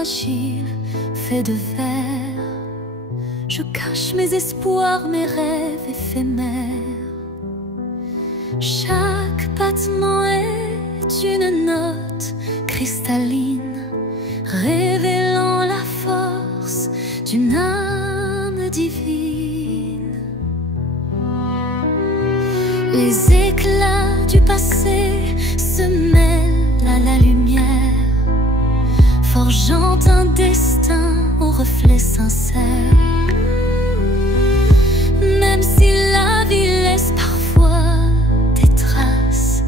fragile, fait de verre. Je cache mes espoirs, mes rêves éphémères. Chaque battement est une note cristalline, révélant la force d'une âme divine. Les éclats du passé se mêlent à la lumière, forgeant un destin au reflet sincère. Même si la vie laisse parfois des traces,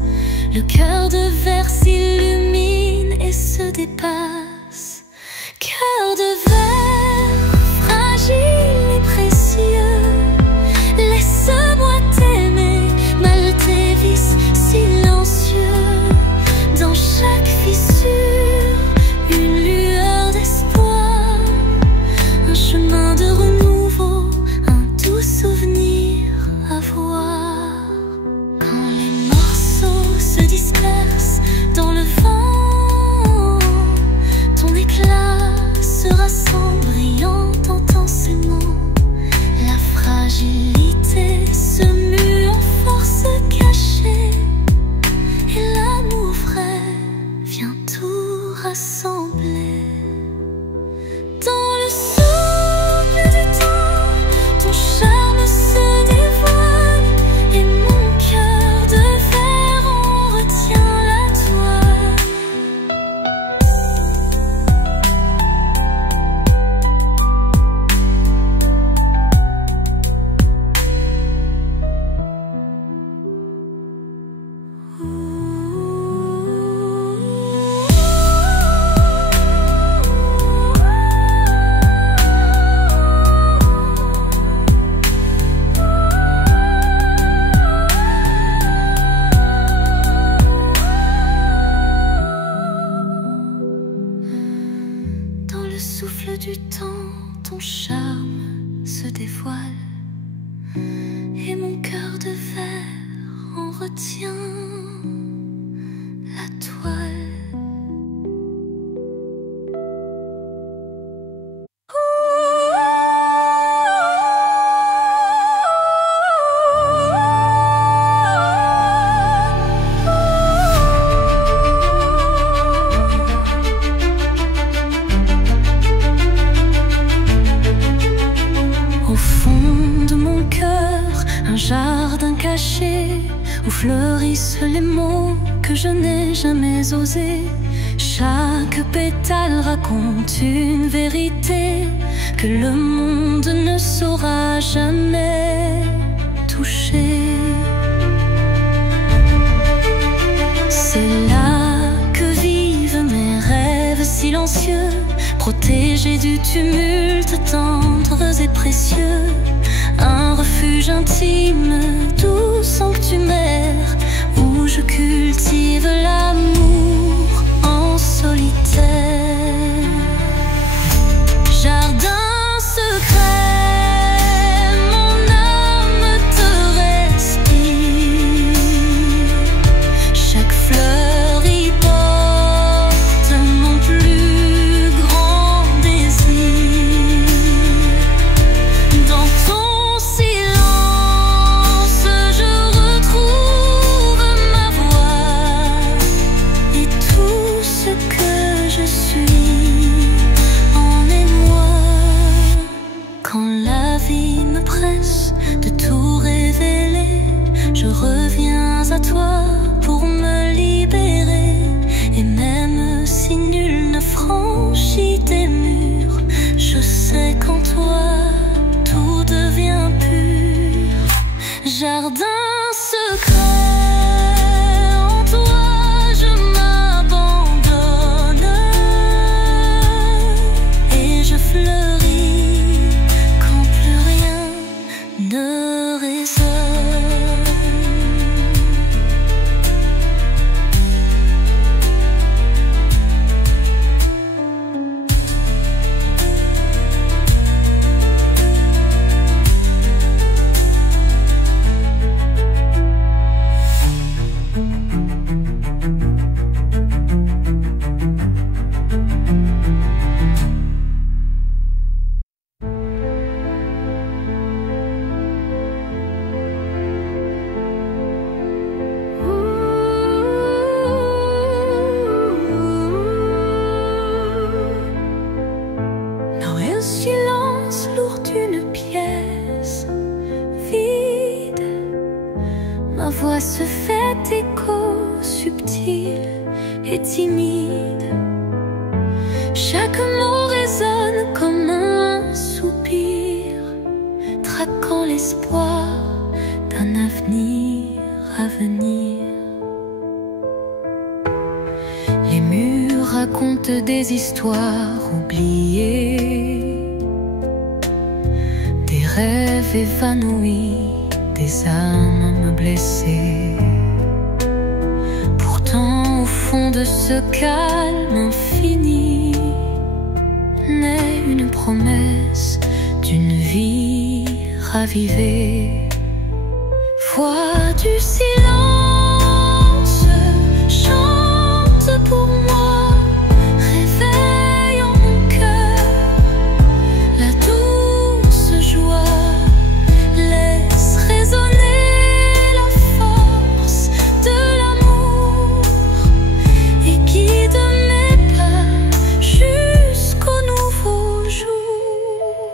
le cœur de verre s'illumine et se dépasse. Cœur de verre, fragile et précieux, laisse-moi t'aimer, mal tes vices silencieux. Dans chaque fissure, une lueur d'espoir, un chemin de renouveau, un doux souvenir à voir. Quand les morceaux se dispersent dans le vent, ton éclat se rassemble brillant, entends ces mots. La fragilité se mue en force cachée, et l'amour vrai vient tout rassembler. Dans le souffle du temps, ton charme se dévoile, et mon cœur de verre en retient la toile. Dans le souffle du temps, ton charme se dévoile, et mon cœur de verre en retient la toile. Au fond de mon cœur, un jardin caché où fleurissent les mots que je n'ai jamais osés. Chaque pétale raconte une vérité que le monde ne saura jamais toucher. C'est là que vivent mes rêves silencieux, protégés du tumulte, tendres et précieux. Un refuge intime, doux sanctuaire, où je cultive l'amour en solitaire. Jardin secret, mon âme te respire. Chaque fleur y porte mon plus grand désir. Dans ton silence, je retrouve ma voix et tout ce que je suis en émoi. Quand la vie me presse de tout révéler, je reviens à toi pour me libérer. Et même si nul ne franchit tes murs, je sais qu'en toi tout devient pur. Jardin secret, en toi je m'abandonne, et je fleuris quand plus rien ne résonne. se fait écho subtil et timide. Chaque mot résonne comme un soupir, traquant l'espoir d'un avenir à venir. Les murs racontent des histoires oubliées, des rêves évanouis, des âmes blessées. Pourtant, au fond de ce calme infini, naît une promesse d'une vie ravivée. Voix du silence, chante pour moi, réveille en mon cœur la douce joie, laisse résonner la force de l'amour et guide mes pas jusqu'au nouveau jour.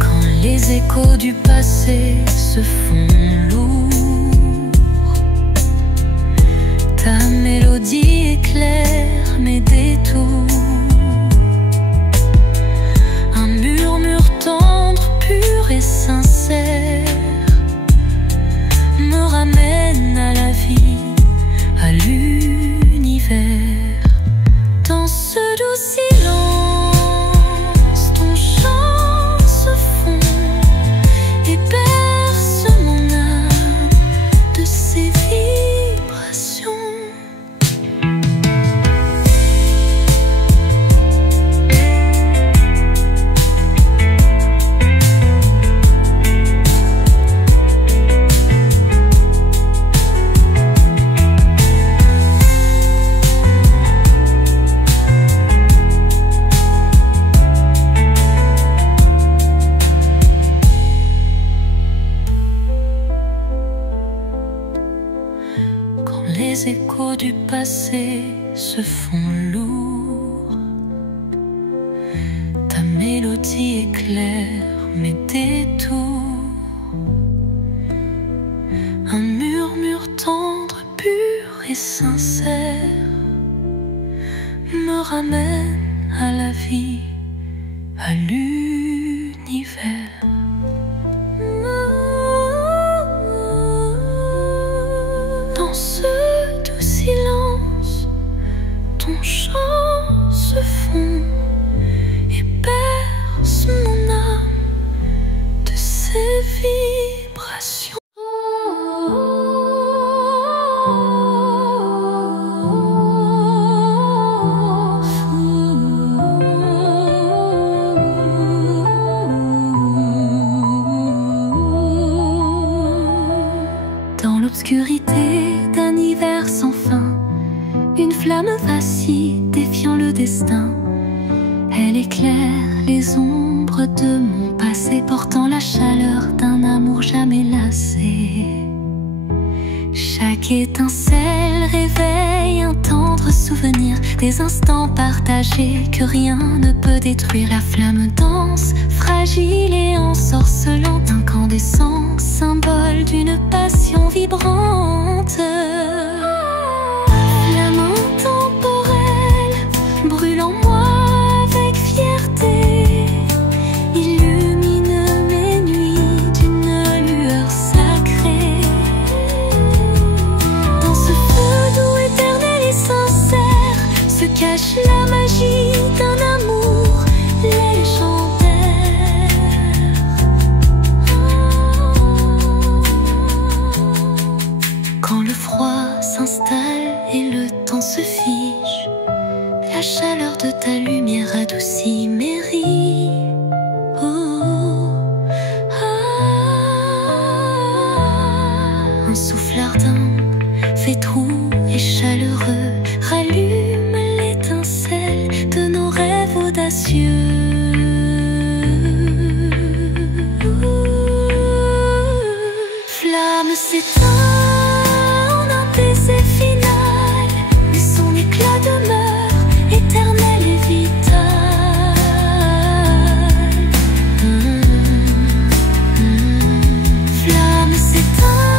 Quand les échos du passé se font lourds, ta mélodie éclaire mes détours. Un murmure tendre, pur et sincère me ramène à la vie, à l'univers. Dans ce doux silence, ton chant se fond et berce mon âme de ses vibrations. Les échos du passé se font lourds, ta mélodie éclaire mes détours. Un murmure tendre, pur et sincère me ramène à la vie, à l'univers. Dans ce doux silence, ton chant se fond et berce mon âme de ses vibrations. Dans l'obscurité d'un hiver sans fin, une flamme vacille, défiant le destin. Elle éclaire les ombres de mon passé, portant la chaleur d'un amour jamais lassé. Chaque étincelle réveille un tendre souvenir, des instants partagés que rien ne peut détruire. La flamme danse, fragile et ensorcelante, incandescent, symbole d'une passion vibrante. Flamme intemporelle, brûle en moi avec fierté, illumine mes nuits d'une lueur sacrée. Dans ce feu doux, éternel et sincère, se cache la magie d'un amour légendaire. Quand le froid s'installe et le temps se fige, la chaleur de ta lumière adoucit mes rides. Un souffle ardent, fétroux et chaleureux, rallume l'étincelle de nos rêves audacieux. Flamme s'éteint en un baiser final, mais son éclat demeure éternel et vital. Flamme s'éteint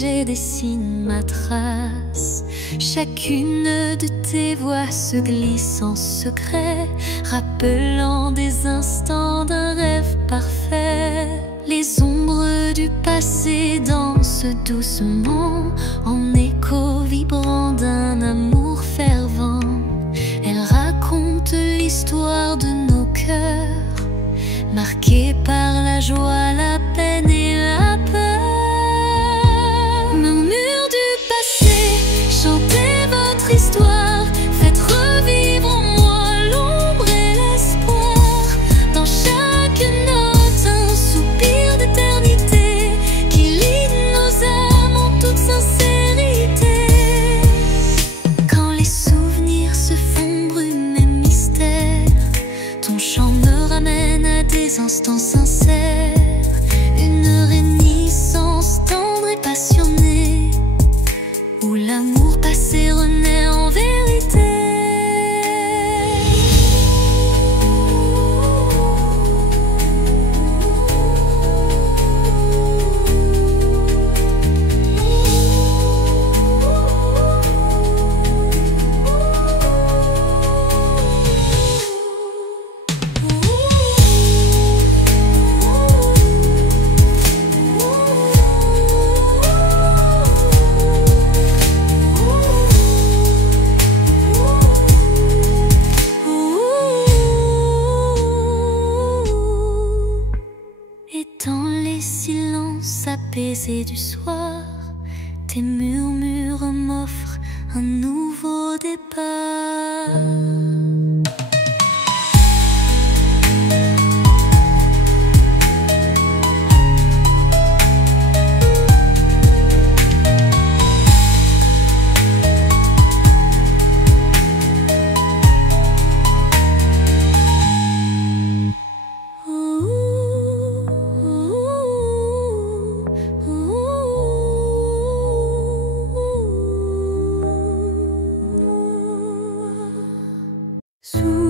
j'ai dessine ma trace. Chacune de tes voix se glisse en secret, rappelant des instants d'un rêve parfait. Les ombres du passé dansent doucement, en écho vibrant d'un amour fervent. Elles racontent l'histoire de nos cœurs, marqués par la joie, la peine et la peur. Murmures du passé, chantez votre histoire, faites revivre en moi l'ombre et l'espoir. Dans chaque note, un soupir d'éternité qui lie nos âmes en toute sincérité. Quand les souvenirs se font brume et mystère, ton chant me ramène à des instants sincères. Une réminiscence tendre et passionnée, où l'amour passé renaît en vérité. Et dans les silences apaisés du soir, tes murmures m'offrent un nouveau départ. Sous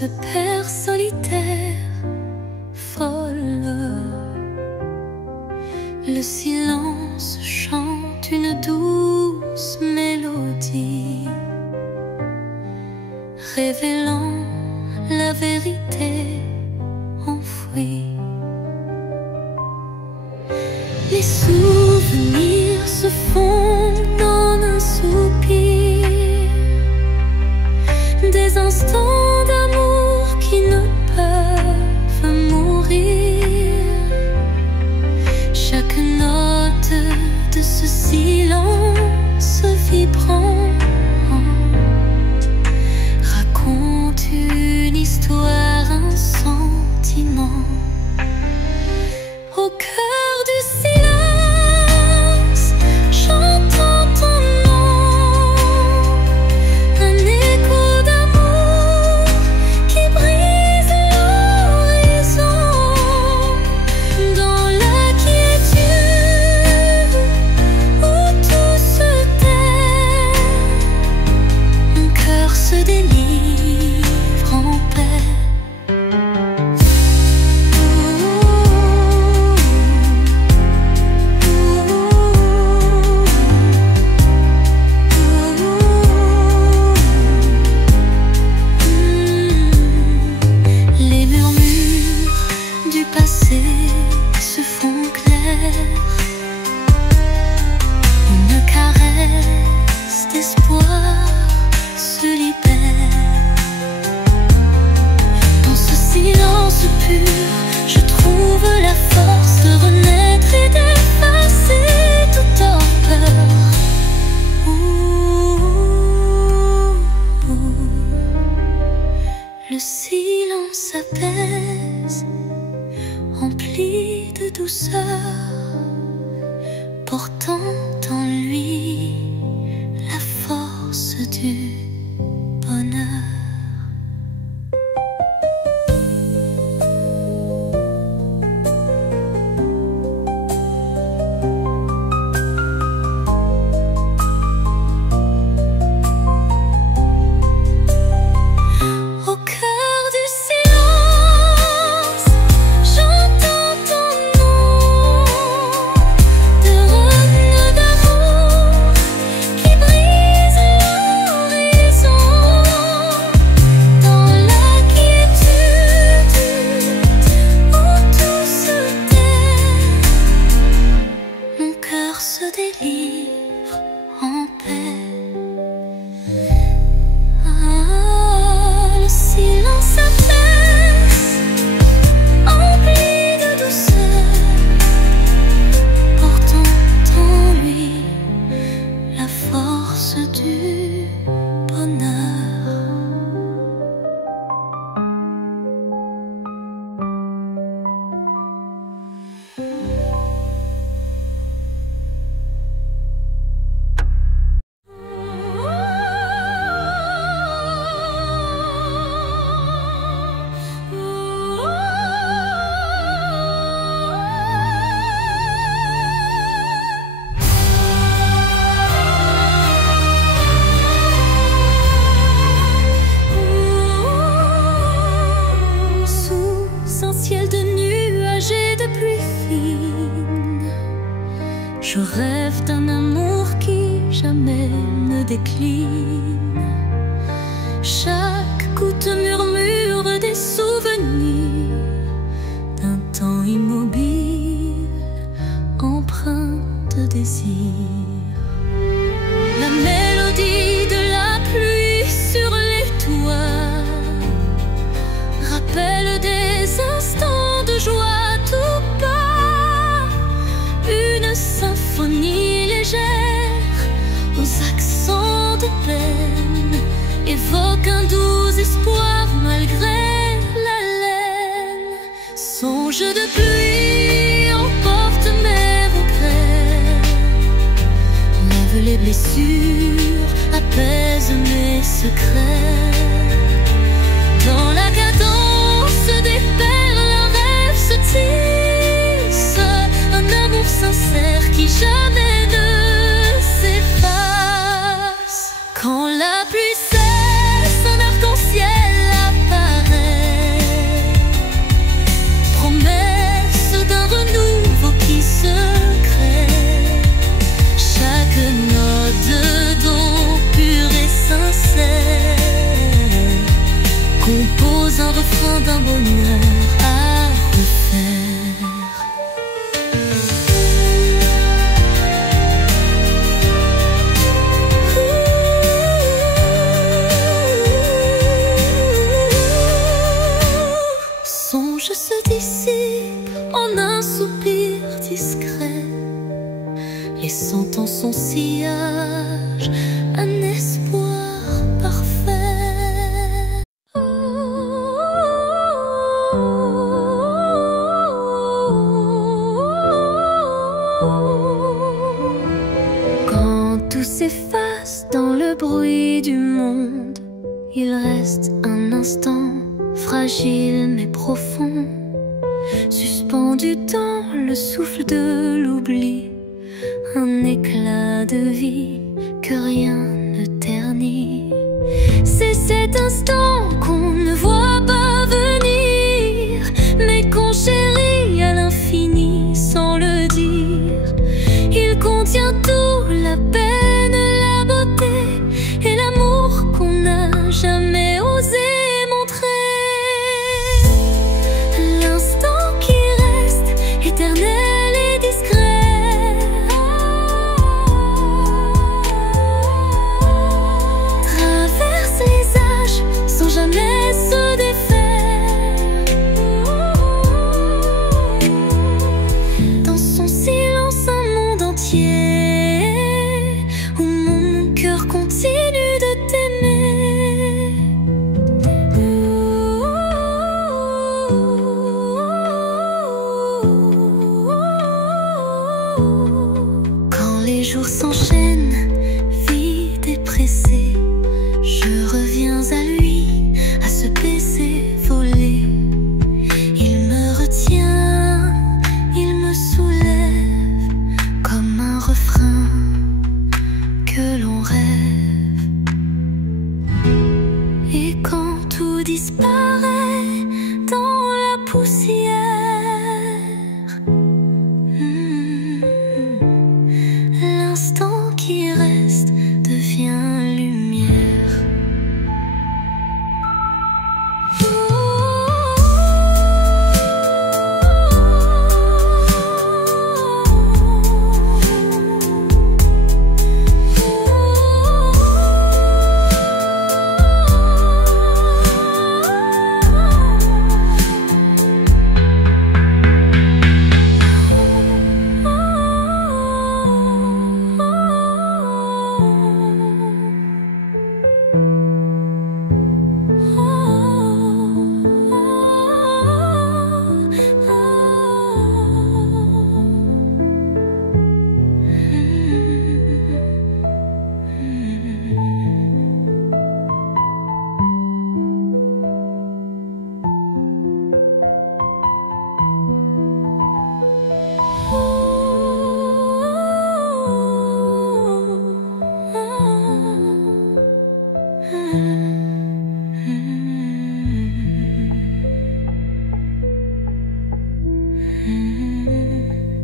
se perd solitaire, folle. Le silence chante une douce mélodie, révélant la vérité enfouie. Les souvenirs se fondent en un soupir, des instants d'amour qui ne peuvent mourir. Chaque note de ce silence vibrant raconte une histoire, un sentiment. Au cœur du silence, j'entends ton nom, un écho d'amour qui brise l'horizon. Dans la quiétude où tout se tait, mon cœur se délivre en paix. Se font clairs, une caresse d'espoir se libère. Dans ce silence pur, je trouve la force de renaître et d'effacer toute torpeur. Le silence apaise, rempli de douceur, portant en lui la force du bonheur. Au cœur du silence, j'entends ton nom, de revenus d'amour qui brise l'horizon. Dans la quiétude où tout se tait, mon cœur se délivre en paix. Le silence apaise, empli de douceur, portant en lui la force du bonheur. Sous un ciel de nuages et de pluie fine, je rêve d'un amour qui jamais ne décline. Chaque goutte murmure des souvenirs d'un temps immobile, empreint de désir. La mélodie de la pluie sur les toits rappelle des instants de joie tout bas, une symphonie légère aux accents de peine évoque un doux espoir malgré la laine. Songe de pluie emporte mes regrets, lève les blessures, apaise mes secrets. Dans la cadence des perles, un rêve se tisse, un amour sincère qui jamais ne s'efface. Quand la pluie cesse, un arc-en-ciel apparaît. un refrain d'un bonheur à refaire. Songe se dissipe en un soupir discret, laissant en son sillage un espoir parfait. Quand tout s'efface dans le bruit du monde, il reste un instant fragile mais profond, suspendu dans le souffle de l'oubli, un éclat de vie que rien ne ternit. C'est cet instant qu'on ne voit pas venir, mais qu'on chérit à l'infini sans le dire. Il contient tout, la peine, la beauté et l'amour qu'on n'a jamais osé montrer. L'instant qui reste éternel et discret, traverse les âges sans jamais se défaire. Dans son silence un monde entier où mon cœur continue de t'aimer. Quand les jours s'enchaînent, vides et pressés, je reviens à lui, à ce baiser volé. Il me retient, il me soulève comme un refrain que l'on rêve. Et quand tout disparaît dans la poussière, l'instant qui reste devient lumière.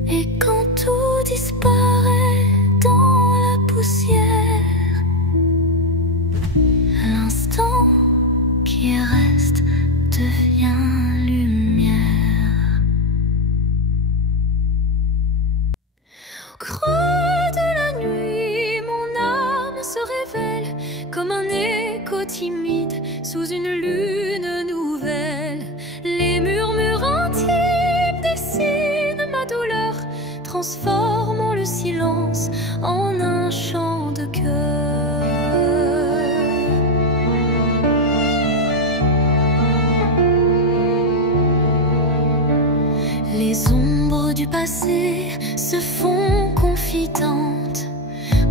Et quand tout disparaît dans la poussière, l'instant qui reste devient lumière. Au creux de la nuit, mon âme se révèle comme un écho timide sous une lune nouvelle. Les murmures intimes dessinent ma douleur, transformant le silence en un chant de cœur. Les ombres du passé se font confidentes,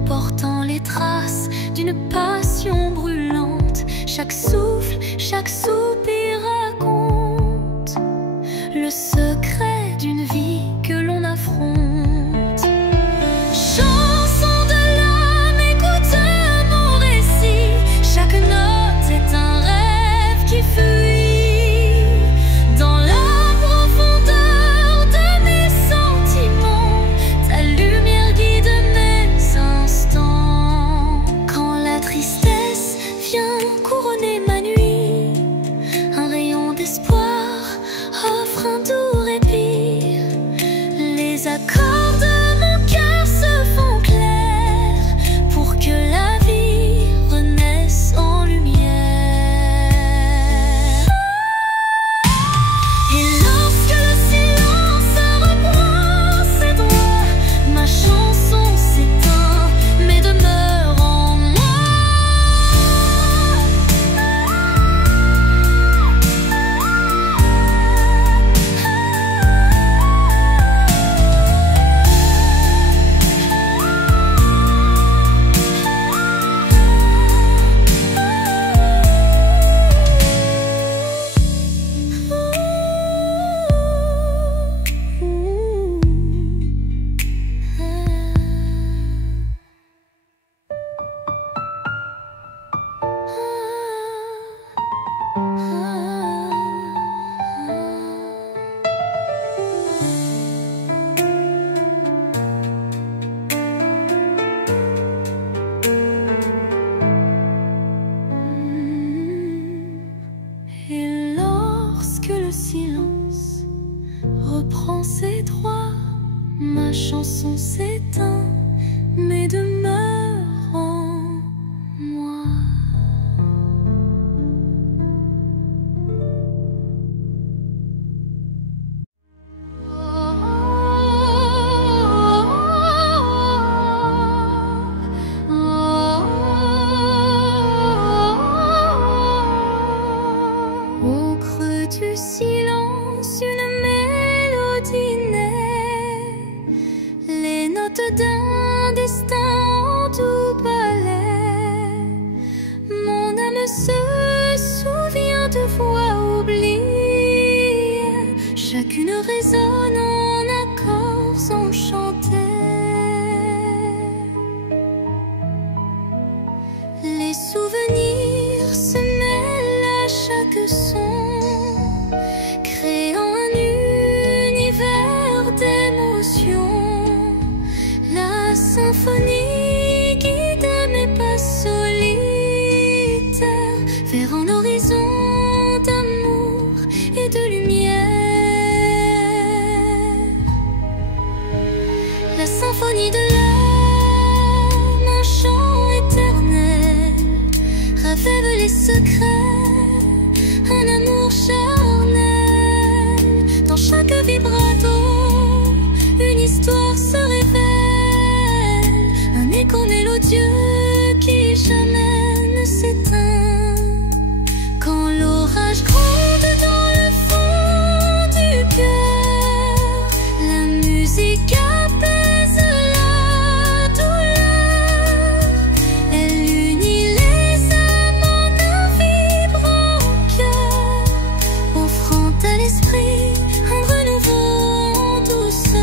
portant les traces d'une passion brûlante. Chaque souffle, chaque soupir raconte le secret d'une vie que l'on affronte. Chanson de l'âme, écoute mon récit. Chaque note est un rêve qui fuit dans la profondeur de mes sentiments. Ta lumière guide mes instants. Quand la tristesse vient couronner ma nuit, Et lorsque le silence reprend ses droits, ma chanson s'éteint, mais demeure en moi. Au creux du silence, une mélodie naît, les notes d'un destin en doux ballet. Mon âme se souvient de voix oubliées, chacune résonne en accords enchantés. Les souvenirs se mêlent à chaque son, créant un univers d'émotions. La symphonie guide mes pas solitaires vers un horizon d'amour et de lumière. La symphonie de l'âme, un chant éternel, révèle les secrets, un amour charnel. Dans chaque vibrato, une histoire se révèle, un écho mélodieux qui jamais ne s'éteint. Quand l'orage gronde dans le fond du cœur, la musique apaise la douleur. Elle unit les âmes en un vibrant cœur, offrant à l'esprit un renouveau en douceur.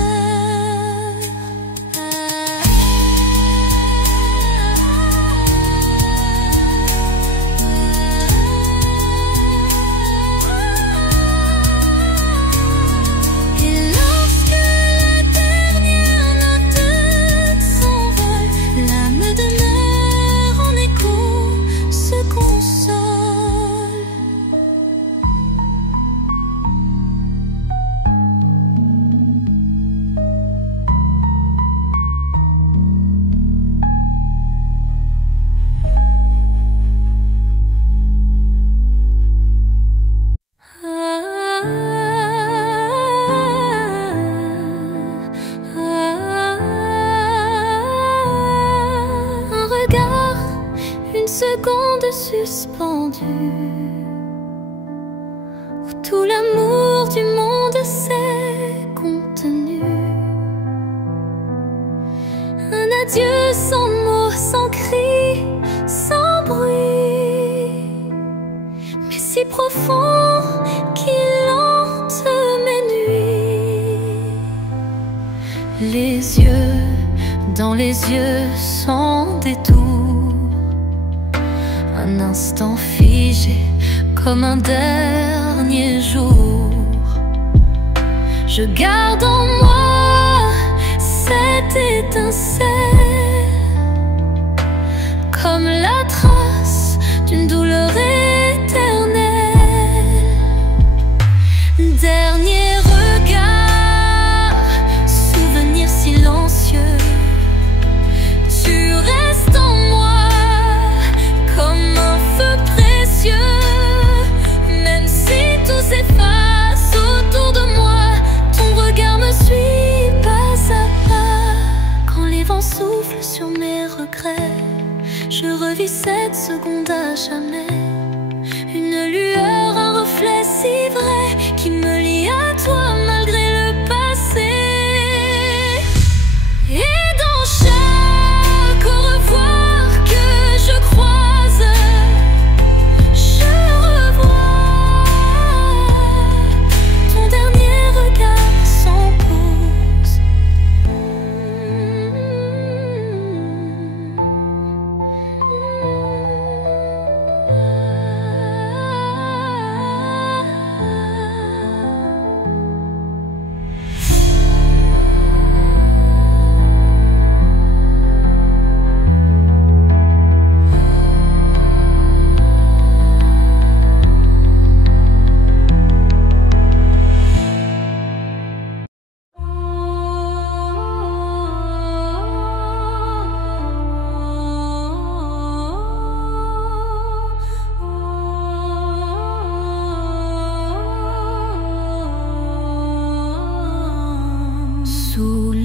Et lorsque la dernière note s'envole, l'âme demeure en écho, se console. Un regard, une seconde suspendue, où tout l'amour du monde s'est contenu. Un adieu sans mots, sans cri, sans bruit, mais si profond qu'il hante mes nuits. Les yeux dans les yeux sans détour, un instant figé comme un dernier jour. Je garde en moi cette étincelle, comme la trace d'une douleur éternelle. Dernier regard, souvenir silencieux, tu restes en moi comme un feu précieux. Même si tout s'efface autour de moi, ton regard me suit pas à pas. Quand les vents soufflent sur mes regrets, je revis cette seconde à jamais. Une lueur, un reflet si vrai qui me lie à toi malgré le passé. Et dans chaque au revoir que je croise, je revois ton dernier regard sans pause.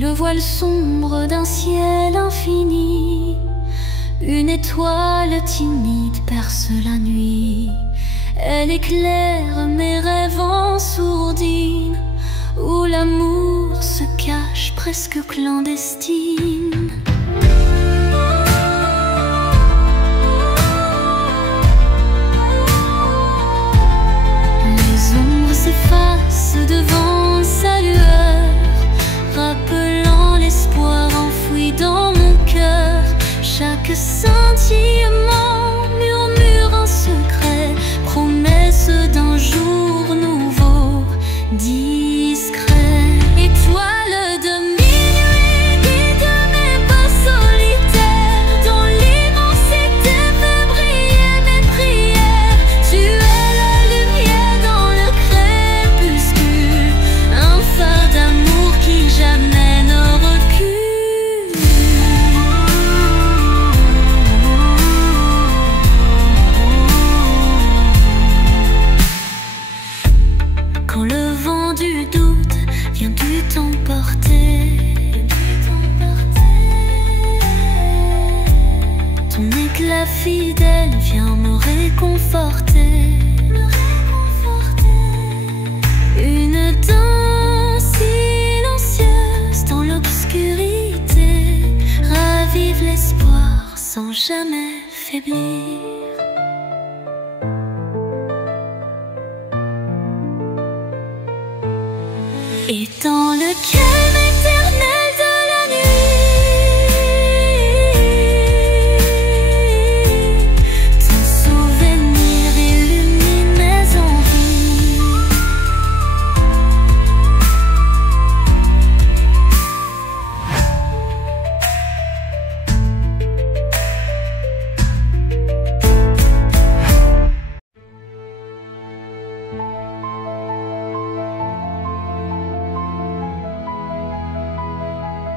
le voile sombre d'un ciel infini. Une étoile timide perce la nuit. Elle éclaire mes rêves en sourdine, où l'amour se cache presque clandestine. Les ombres s'effacent devant sa lueur, rappelant l'espoir enfoui dans mon cœur. Chaque scintillement murmure un secret, promesse d'un jour nouveau, discret. Étoile de minuit, guide mes pas solitaires, dans l'immensité fait briller mes prières. Tu es la lumière dans le crépuscule, un phare d'amour qui jamais ne recule. Quand le vent du doute vient du t'emporter, ton éclat fidèle vient me réconforter. Une danse silencieuse dans l'obscurité ravive l'espoir sans jamais faiblir. Et dans le calme éternel de la nuit, ton souvenir illumine mes envies.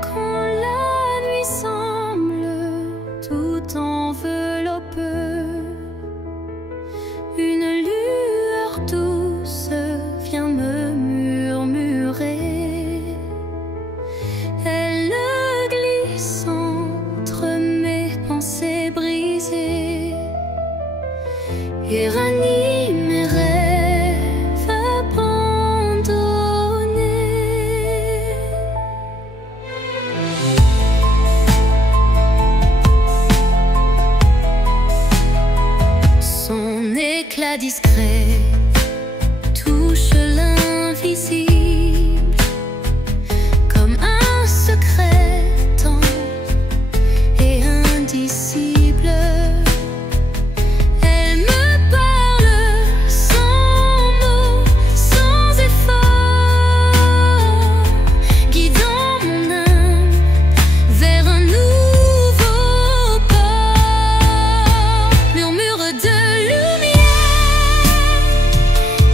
Quand la nuit semble tout envelopper, une lueur douce vient me murmurer. Elle glisse entre mes pensées brisées et ranime mes rêves abandonnés. Son éclat discret touche l'invisible, comme un secret tendre et indicible. Elle me parle sans mots, sans effort, guidant mon âme vers un nouveau port. Murmure de lumière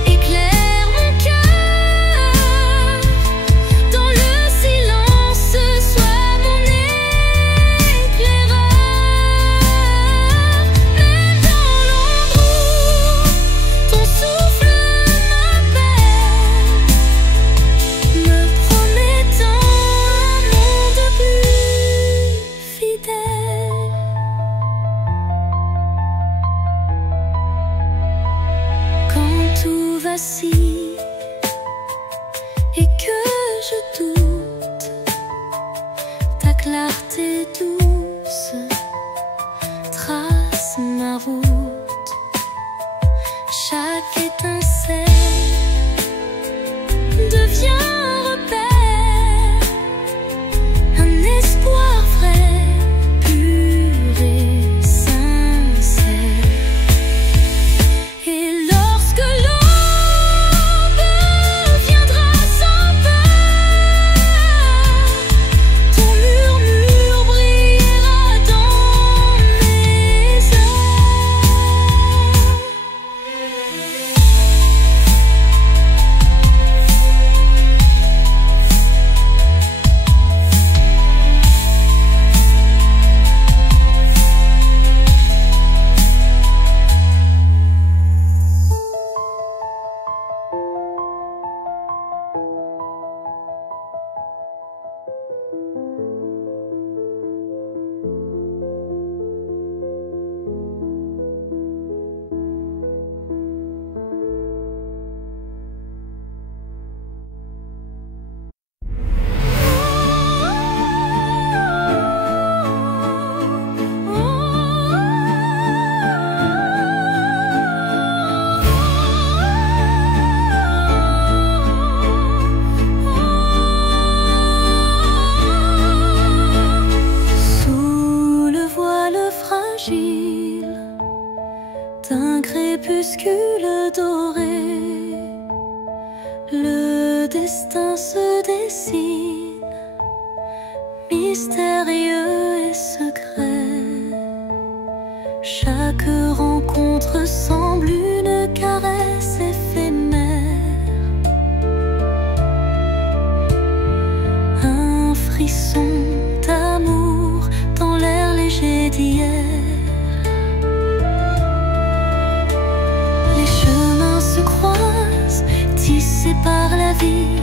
éclaire mon cœur, dans le silence sois mon éclaireur. Même dans l'ombre où ton souffle m'appelle, me promettant un monde plus fidèle. Quand tout vacille et que je doute, ta clarté douce trace ma route. Chaque étincelle devient un repère, un espoir frais, pur et sincère. Et lorsque l'aube viendra sans peur, ton murmure brillera dans mes heures. le destin se dessine, mystérieux et secret. Chaque rencontre semble une caresse éphémère, un frisson d'amour dans l'air léger d'hier. Les chemins se croisent, tissés par la vie,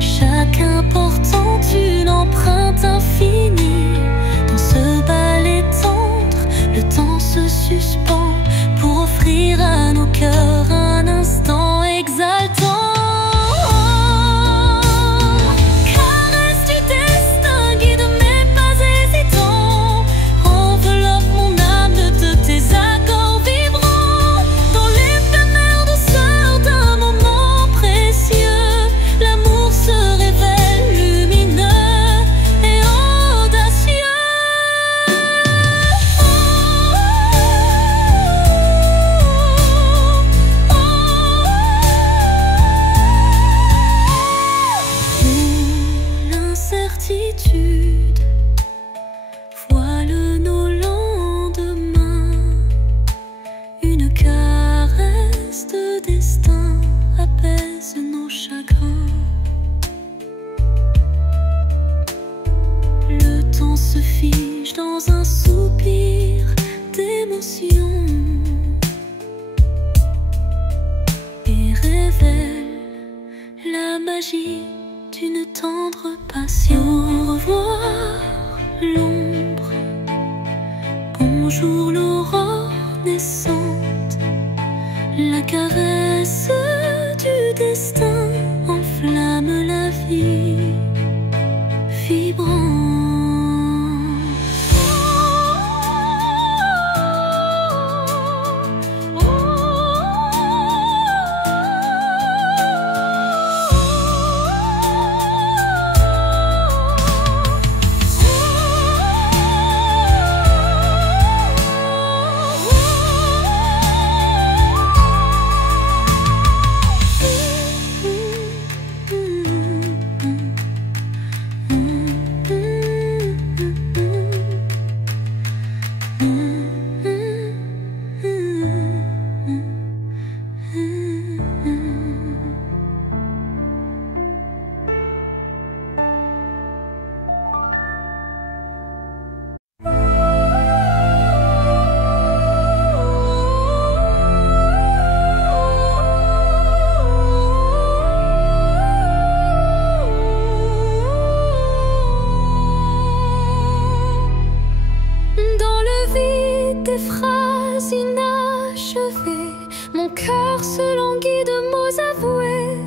chacun portant une empreinte infinie. Dans ce ballet tendre, le temps se suspend pour offrir à nos cœurs un instant exaltant. Voile nos lendemains, une caresse de destin apaise nos chagrins. Le temps se fige dans un soupir d'émotion et révèle la magie d'une tendre passion. Au revoir l'ombre, bonjour l'aurore naissante. La caresse du destin enflamme la vie vibrante. Des phrases inachevées, mon cœur se languit de mots avoués.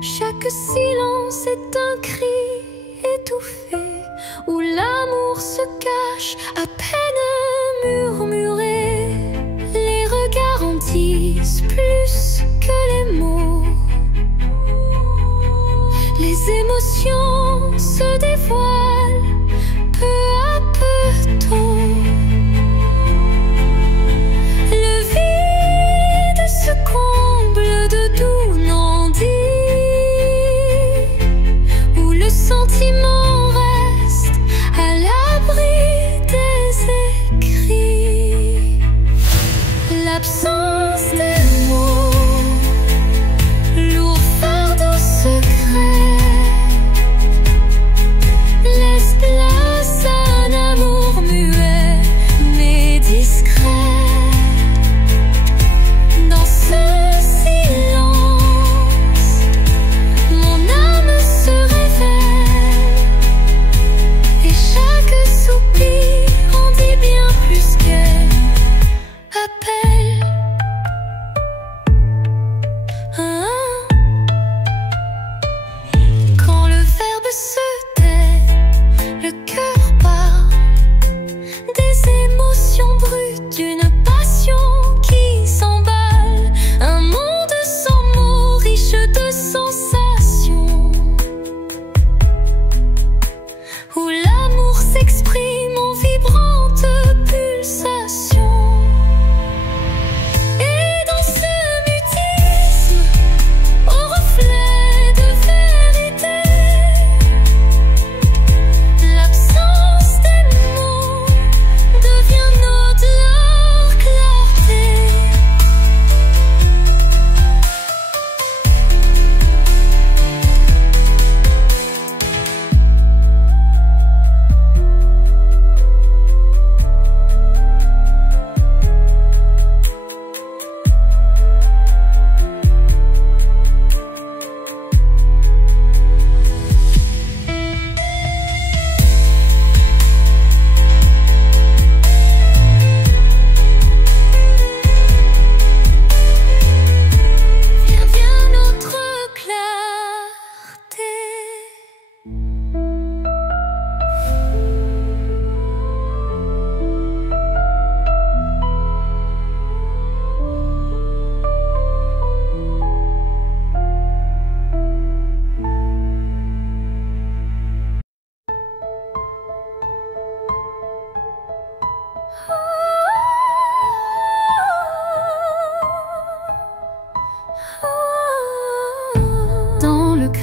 Chaque silence est un cri étouffé, où l'amour se cache à peine murmuré. Les regards en disent plus que les mots, les émotions se dévoilent peu à peu tôt. Comble de doux non-dits, où le sentiment reste à l'abri des écrits. L'absence des mots, lourd fardeau secret, laisse place à un amour muet mais discret. De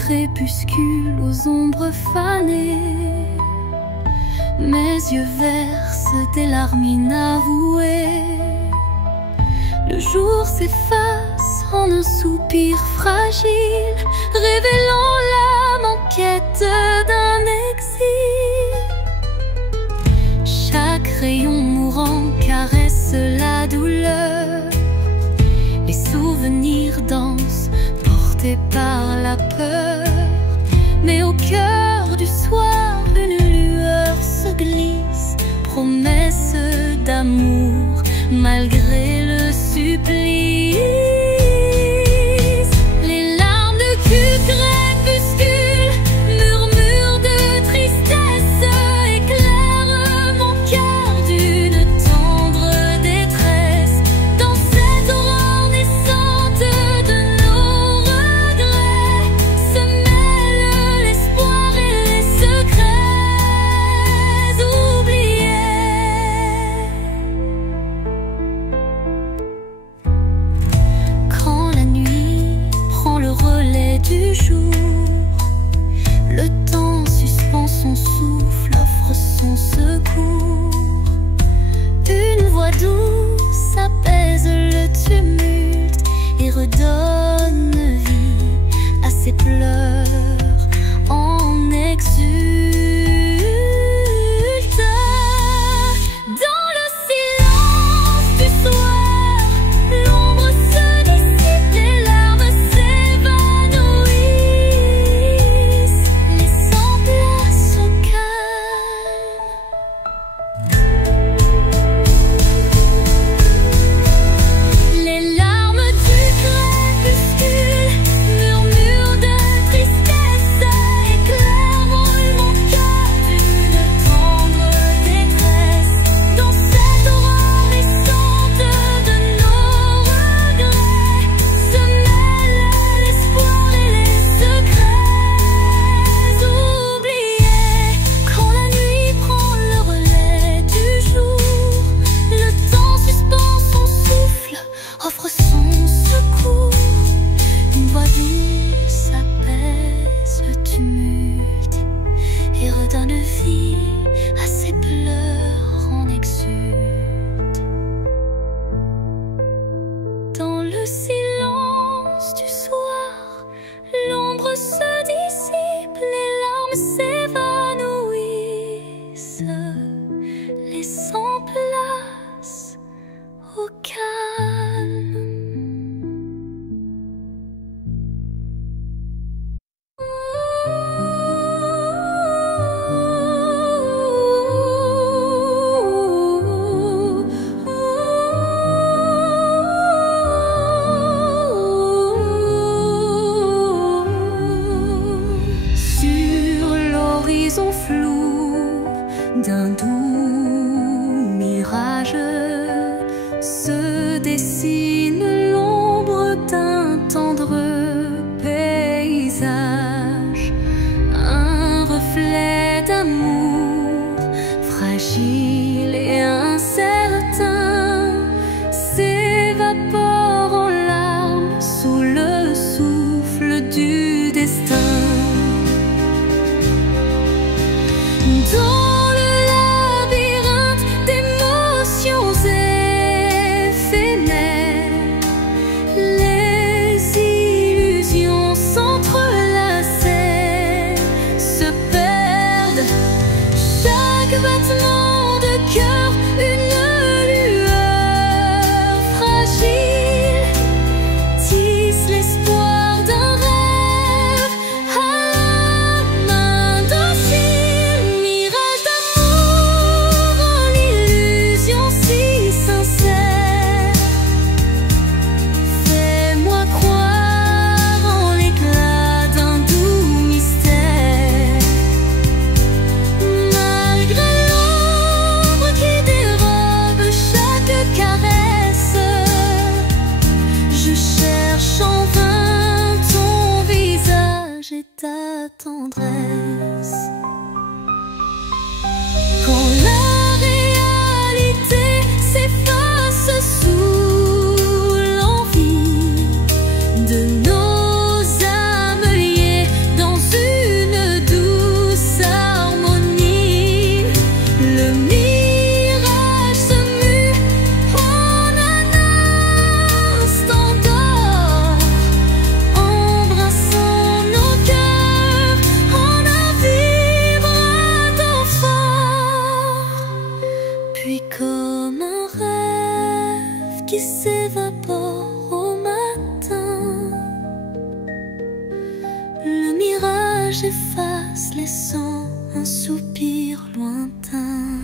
crépuscule aux ombres fanées. Mes yeux versent des larmes inavouées. Le jour s'efface en un soupir fragile, révélant l'âme en quête d'un exil. Chaque rayon mourant caresse la douleur. Les souvenirs dansent, portés par la peur. Mais au cœur du soir, une lueur se glisse, promesse d'amour malgré le supplice. Les larmes de crépuscule, murmures de tristesse, éclairent mon cœur d'une tendre détresse. Dans cette aurore naissante de nos regrets se mêlent l'espoir et les secrets oubliés. Quand la nuit prend le relais du jour, le temps suspend son souffle, offre son secours. Une voix douce apaise le tumulte et redonne vie à ses pleurs en exulte. Dans le silence du soir, l'ombre se dissipe, les larmes s'évanouissent, laissant place au calme. Les larmes du crépuscule, murmures de tristesse, éclairent mon cœur d'une tendre détresse. Dans cette aurore naissante de nos regrets se mêlent l'espoir et les secrets oubliés. Quand la nuit prend le relais du jour, le temps suspend son souffle, offre son secours. Une voix douce apaise le tumulte et redonne vie à ses pleurs en exulte. Dans le silence du soir, l'ombre se dissipe, les larmes s'évanouissent, laissant place au calme. Sur l'horizon flou d'un doux mirage se dessine l'ombre d'un tendre paysage, un reflet d'amour fragile et incertain s'évapore en larmes sous le souffle du destin. Dans le labyrinthe d'émotions éphémères, les illusions s'entrelacent, se perdent. Chaque battement de cœur, une lueur fragile, tisse l'espoir d'un rêve à la main docile. Mirage d'amour en l'illusion si sincère, fais-moi croire en l'éclat d'un doux mystère. Malgré l'ombre qui dérobe chaque caresse, je cherche en vain ton visage et ta tendresse. Quand la réalité s'efface sous l'envie de nos âmes liées dans j'efface, laissant un soupir lointain.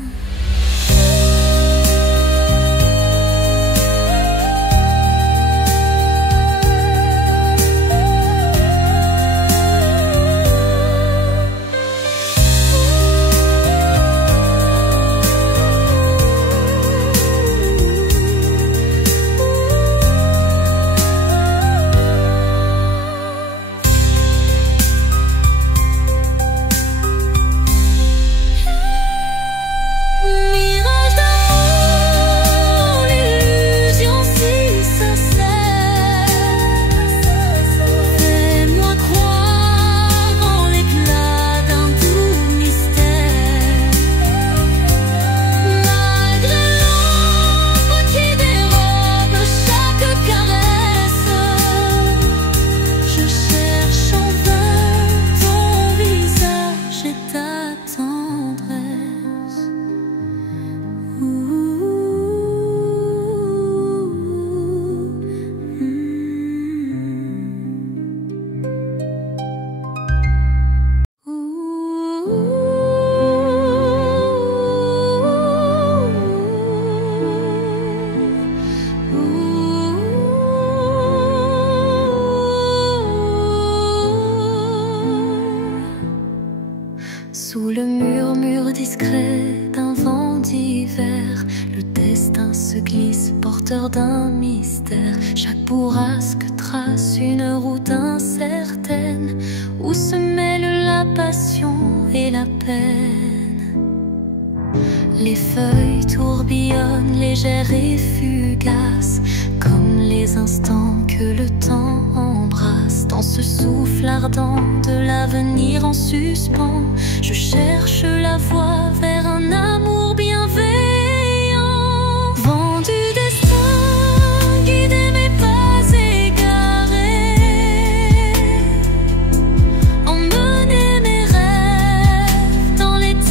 Sous le murmure discret d'un vent d'hiver, le destin se glisse, porteur d'un mystère. Chaque bourrasque trace une route incertaine, où se mêlent la passion et la peine. Les feuilles tourbillonnent, légères et fugaces, comme les instants que le temps embrasse. Dans ce souffle ardent de l'avenir en suspens, je cherche la voie vers un amour bienveillant. Vent du destin, guidez mes pas égarés, emmenez mes rêves dans l'éternité.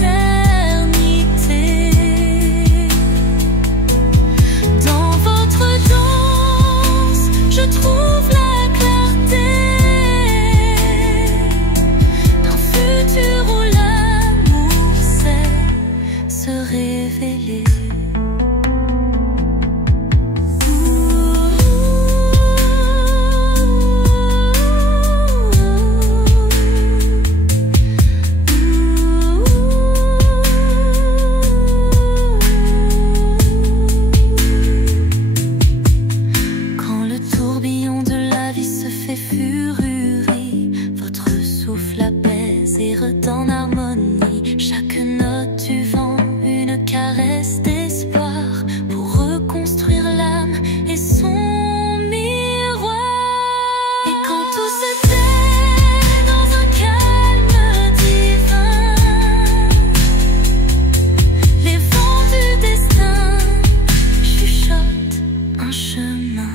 Dans votre danse, je trouve la clarté d'un futur où l'amour sait se révéler. Quand le tourbillon de la vie se fait furie, votre souffle apaise et redonne harmonie. Chaque note du vent, une caresse d'espoir pour reconstruire l'âme et son miroir. Et quand tout se tait dans un calme divin, les vents du destin chuchotent un chemin.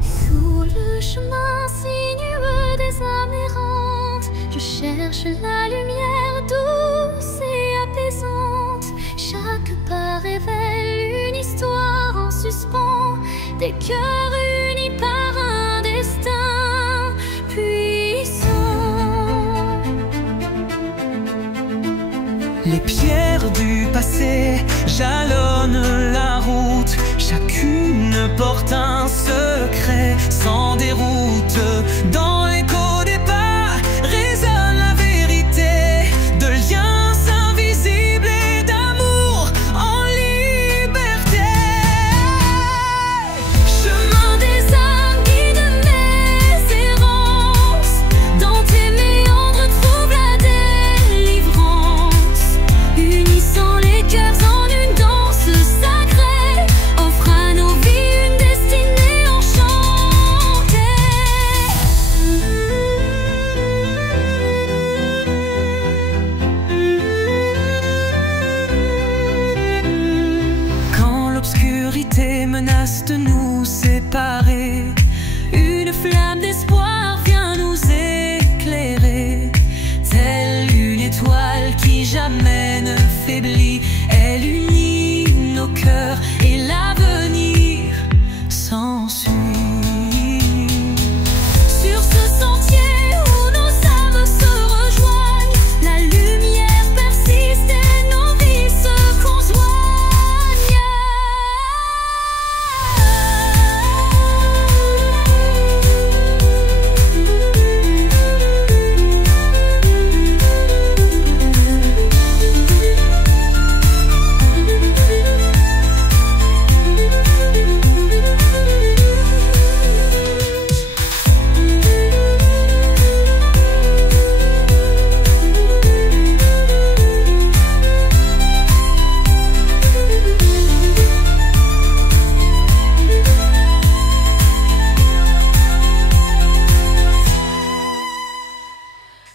Sous le chemin sinueux des âmes errantes, je cherche la lumière douce et apaisante. Chaque pas révèle une histoire en suspens, des cœurs unis par un destin puissant. Les pierres du passé jalonnent la route, chacune porte un secret sans déroute. Dans l'écho des pas résonne la vérité de liens invisibles et d'amour en liberté. Chemin des âmes, guide mes errances, dans tes méandres trouve la délivrance. Unissant les cœurs en une danse sacrée, offre à nos vies une destinée enchantée. menace de nous séparer. Une flamme d'espoir vient nous éclairer, telle une étoile qui jamais ne faiblit. Elle unit nos cœurs et l'avenir s'ensuit. Sur ce sentier où nos âmes se rejoignent, la lumière persiste et nos vies se conjoignent.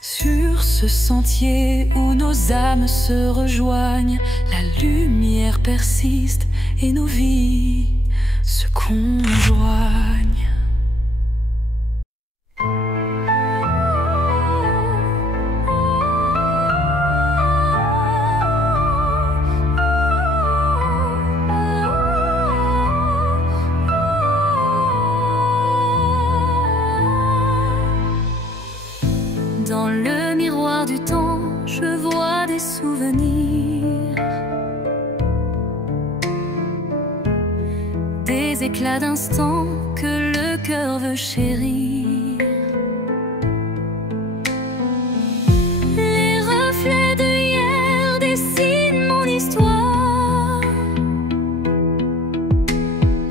Sur ce sentier où nos âmes se rejoignent, la lumière persiste et nos vies se conjoignent. Dans le miroir du temps, je vois des souvenirs, des éclats d'instants que le cœur veut chérir. Les reflets de hier dessinent mon histoire,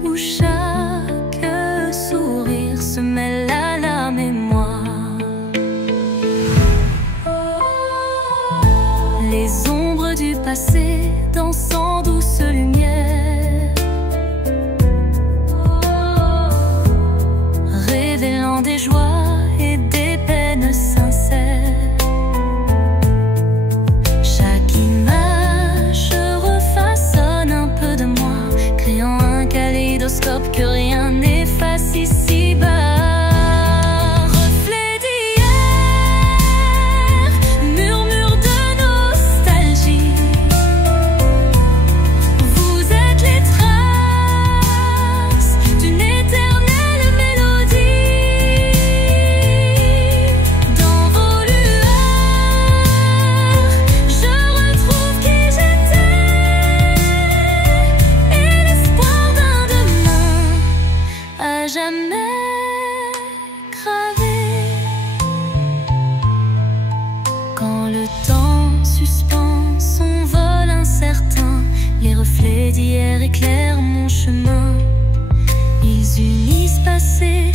où chaque sourire se mêle à la mémoire. Les ombres du passé dansant douce lumière, révélant des joies et des peines sincères. Chaque image refaçonne un peu de moi, créant un kaléidoscope que rien n'efface ici-bas. Jamais gravé. Quand le temps suspend son vol incertain, les reflets d'hier éclairent mon chemin. Ils unissent passé